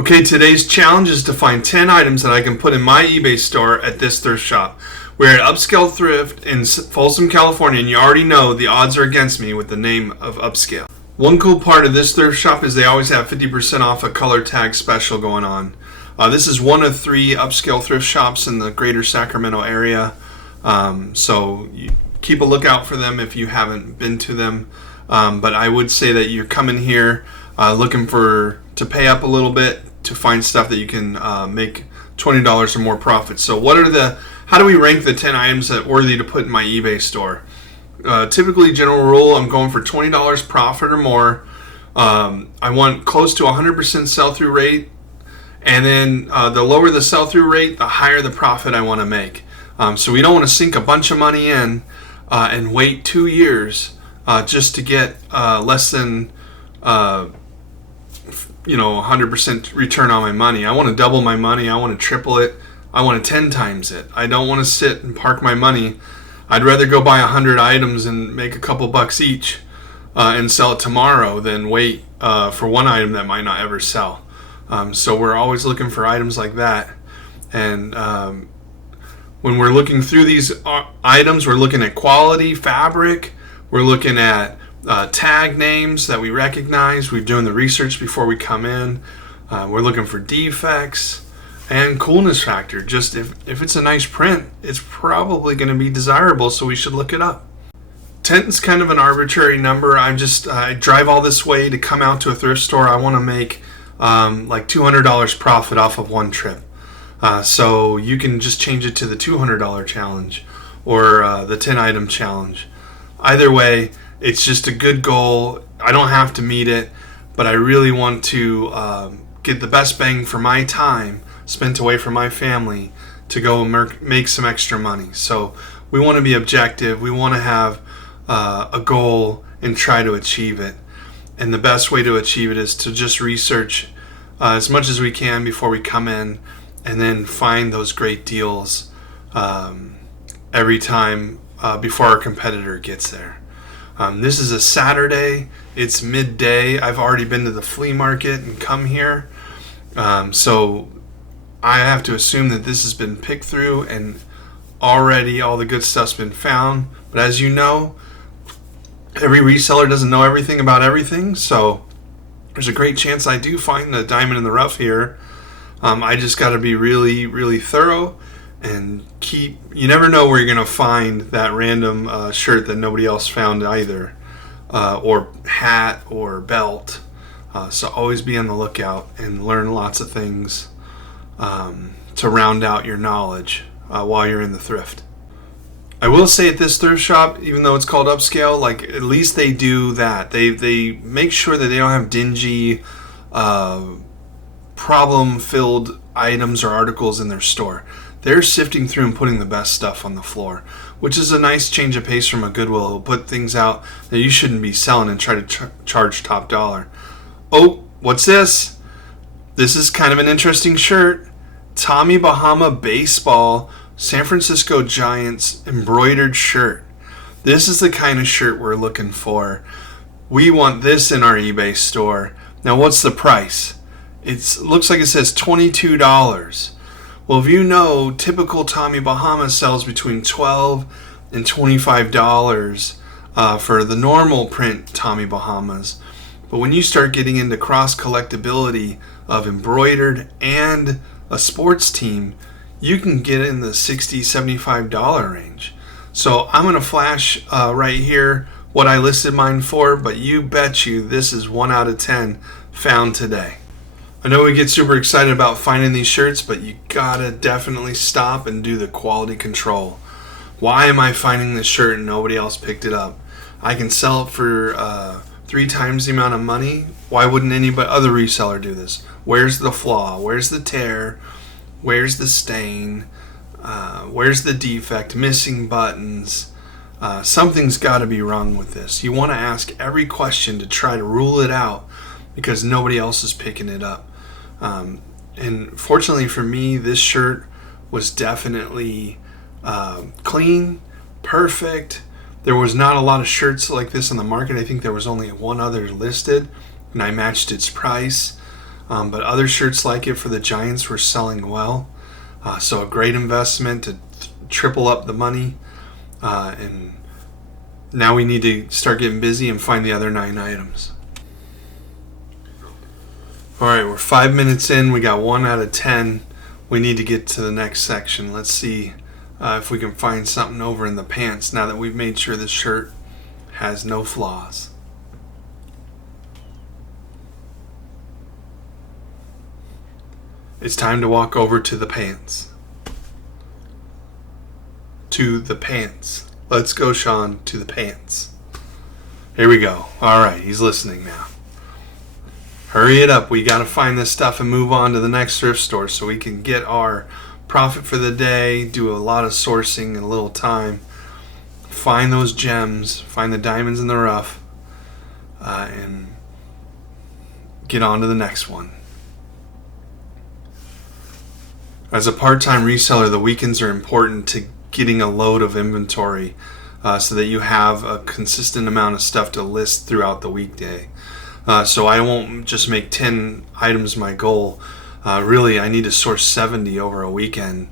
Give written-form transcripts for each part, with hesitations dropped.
Okay, today's challenge is to find 10 items that I can put in my eBay store at this thrift shop. We're at Upscale Thrift in Folsom, California, and you already know the odds are against me with the name of Upscale. One cool part of this thrift shop is they always have 50% off a color tag special going on. This is one of 3 Upscale thrift shops in the greater Sacramento area, so you keep a lookout for them if you haven't been to them. But I would say that you're coming here looking to pay up a little bit to find stuff that you can make $20 or more profit. So how do we rank the 10 items that are worthy to put in my eBay store? Typically, general rule, I'm going for $20 profit or more. I want close to 100% sell-through rate, and then the lower the sell-through rate, the higher the profit I want to make. So we don't want to sink a bunch of money in and wait 2 years just to get less than 100% return on my money. I want to double my money. I want to triple it. I want to 10 times it. I don't want to sit and park my money. I'd rather go buy 100 items and make a couple bucks each and sell it tomorrow than wait for one item that might not ever sell. So we're always looking for items like that. And when we're looking through these items, we're looking at quality, fabric. We're looking at tag names that we recognize. We're doing the research before we come in. We're looking for defects and coolness factor. Just if it's a nice print, it's probably going to be desirable, so we should look it up. 10 is kind of an arbitrary number. I drive all this way to come out to a thrift store. I want to make like $200 profit off of one trip. So you can just change it to the $200 challenge or the 10 item challenge. Either way, it's just a good goal. I don't have to meet it, but I really want to get the best bang for my time spent away from my family to go make some extra money. So we want to be objective. We want to have a goal and try to achieve it. And the best way to achieve it is to just research as much as we can before we come in, and then find those great deals every time before our competitor gets there. This is a Saturday. It's midday. I've already been to the flea market and come here. So I have to assume that this has been picked through and already all the good stuff's been found. But as you know, every reseller doesn't know everything about everything. So there's a great chance I do find the diamond in the rough here. I just got to be really, really thorough and you never know where you're going to find that random shirt that nobody else found either, or hat or belt. So always be on the lookout and learn lots of things to round out your knowledge while you're in the thrift. I will say at this thrift shop, even though it's called Upscale, like at least they do that. They make sure that they don't have dingy, problem-filled items or articles in their store. They're sifting through and putting the best stuff on the floor, which is a nice change of pace from a Goodwill. It'll put things out that you shouldn't be selling and try to charge top dollar. Oh, what's this? This is kind of an interesting shirt. Tommy Bahama Baseball San Francisco Giants embroidered shirt. This is the kind of shirt we're looking for. We want this in our eBay store. Now, what's the price? It looks like it says $22. Well, if you know, typical Tommy Bahama sells between $12 and $25 for the normal print Tommy Bahamas. But when you start getting into cross collectability of embroidered and a sports team, you can get in the $60, $75 range. So I'm going to flash right here what I listed mine for, but you bet you this is 1 out of 10 found today. I know we get super excited about finding these shirts, but you gotta definitely stop and do the quality control. Why am I finding this shirt and nobody else picked it up? I can sell it for 3 times the amount of money. Why wouldn't any other reseller do this? Where's the flaw? Where's the tear? Where's the stain? Where's the defect? Missing buttons? Something's got to be wrong with this. You want to ask every question to try to rule it out because nobody else is picking it up. And fortunately for me, this shirt was definitely clean, perfect. There was not a lot of shirts like this on the market. I think there was only one other listed, and I matched its price. but other shirts like it for the Giants were selling well. So a great investment to triple up the money. And now we need to start getting busy and find the other 9 items. Alright, we're 5 minutes in. We got 1 out of 10. We need to get to the next section. Let's see if we can find something over in the pants now that we've made sure this shirt has no flaws. It's time to walk over to the pants. To the pants. Let's go, Sean, to the pants. Here we go. Alright, he's listening now. Hurry it up. We got to find this stuff and move on to the next thrift store so we can get our profit for the day, do a lot of sourcing in a little time, find those gems, find the diamonds in the rough, and get on to the next one. As a part-time reseller, the weekends are important to getting a load of inventory so that you have a consistent amount of stuff to list throughout the weekday. So I won't just make 10 items my goal. Really, I need to source 70 over a weekend,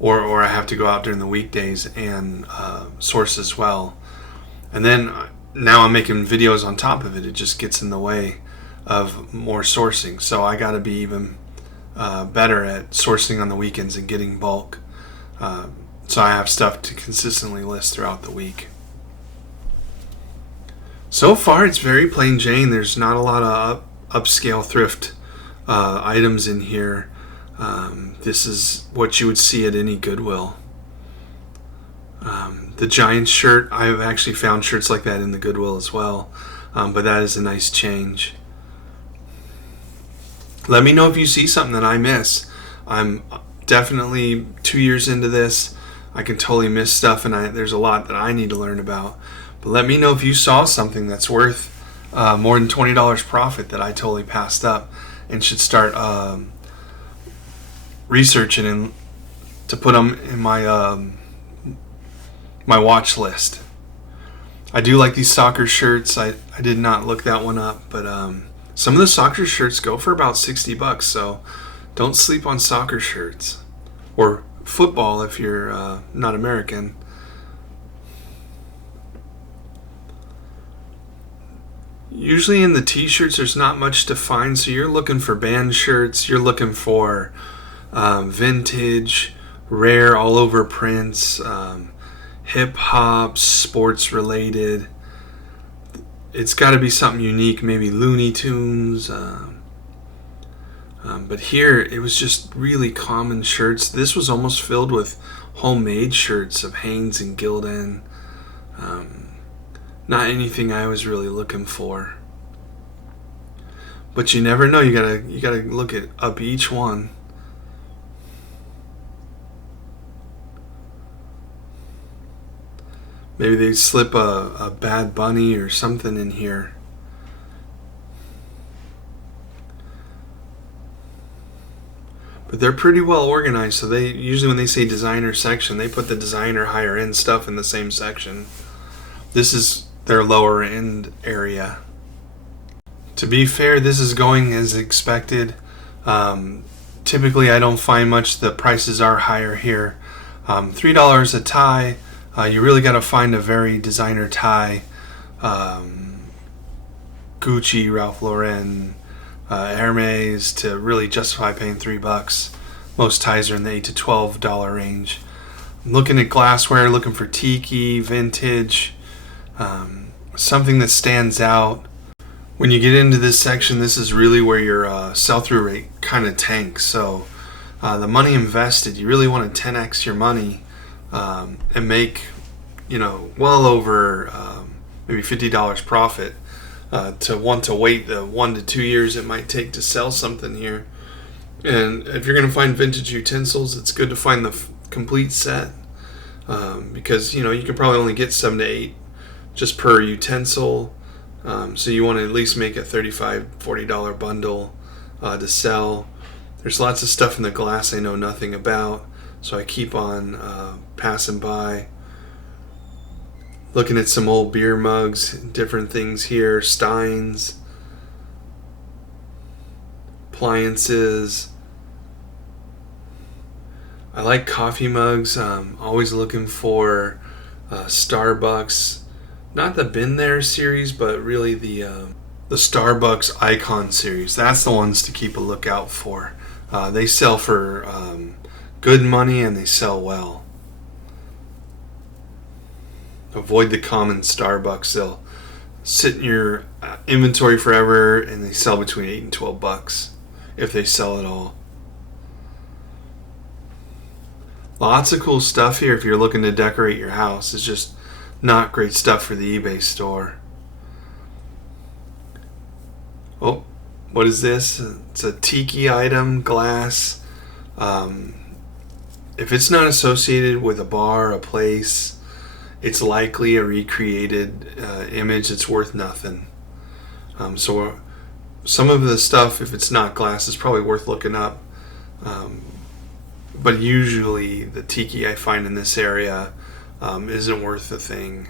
or I have to go out during the weekdays and source as well. And then now I'm making videos on top of it. It just gets in the way of more sourcing. So I got to be even better at sourcing on the weekends and getting bulk. So I have stuff to consistently list throughout the week. So far, it's very plain Jane. There's not a lot of upscale thrift items in here. This is what you would see at any Goodwill. The Giants shirt, I've actually found shirts like that in the Goodwill as well. But that is a nice change. Let me know if you see something that I miss. I'm definitely 2 years into this. I can totally miss stuff, and there's a lot that I need to learn about. But let me know if you saw something that's worth more than $20 profit that I totally passed up and should start researching and to put them in my my watch list. I do like these soccer shirts. I did not look that one up, but some of the soccer shirts go for about $60, so don't sleep on soccer shirts or football if you're not American. Usually in the t-shirts there's not much to find, so you're looking for band shirts, you're looking for vintage, rare, all over prints, hip hop, sports related. It's got to be something unique, maybe Looney Tunes. But here it was just really common shirts. This was almost filled with homemade shirts of Hanes and Gildan. Not anything I was really looking for. But you never know. You gotta look at up each one. Maybe they slip a Bad Bunny or something in here. But they're pretty well organized, so they usually, when they say designer section, they put the designer higher end stuff in the same section. This is their lower end area. To be fair, this is going as expected. Typically I don't find much. The prices are higher here. $3 a tie. You really got to find a very designer tie. Gucci, Ralph Lauren, Hermes to really justify paying $3. Most ties are in the $8 to $12 range. I'm looking at glassware, looking for tiki, vintage, something that stands out. When you get into this section, this is really where your sell-through rate kind of tanks. So the money invested, you really want to 10x your money and make, well over maybe $50 profit. To want to wait the 1 to 2 years it might take to sell something here. And if you're going to find vintage utensils, it's good to find the complete set because you can probably only get 7 to 8 just per utensil. So you want to at least make a $35, $40 bundle to sell. There's lots of stuff in the glass I know nothing about, so I keep on passing by. Looking at some old beer mugs, different things here, steins, appliances. I like coffee mugs. Always looking for Starbucks, not the Been There series, but really the Starbucks Icon series. That's the ones to keep a lookout for. They sell for good money and they sell well. Avoid the common Starbucks. They'll sit in your inventory forever and they sell between $8 and $12 if they sell at all. Lots of cool stuff here if you're looking to decorate your house. It's just not great stuff for the eBay store. Oh, what is this? It's a tiki item, glass. If it's not associated with a bar, a place, it's likely a recreated image that's worth nothing. So some of the stuff, if it's not glass, is probably worth looking up. But usually the tiki I find in this area isn't worth a thing.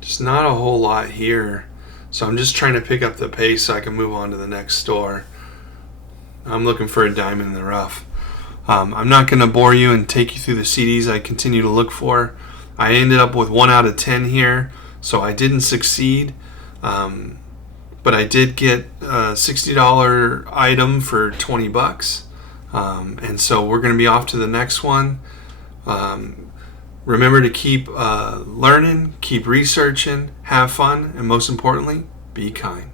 Just not a whole lot here. So I'm just trying to pick up the pace so I can move on to the next store. I'm looking for a diamond in the rough. I'm not going to bore you and take you through the CDs I continue to look for. I ended up with 1 out of 10 here, so I didn't succeed. But I did get a $60 item for $20. And so we're going to be off to the next one. Remember to keep learning, keep researching, have fun, and most importantly, be kind.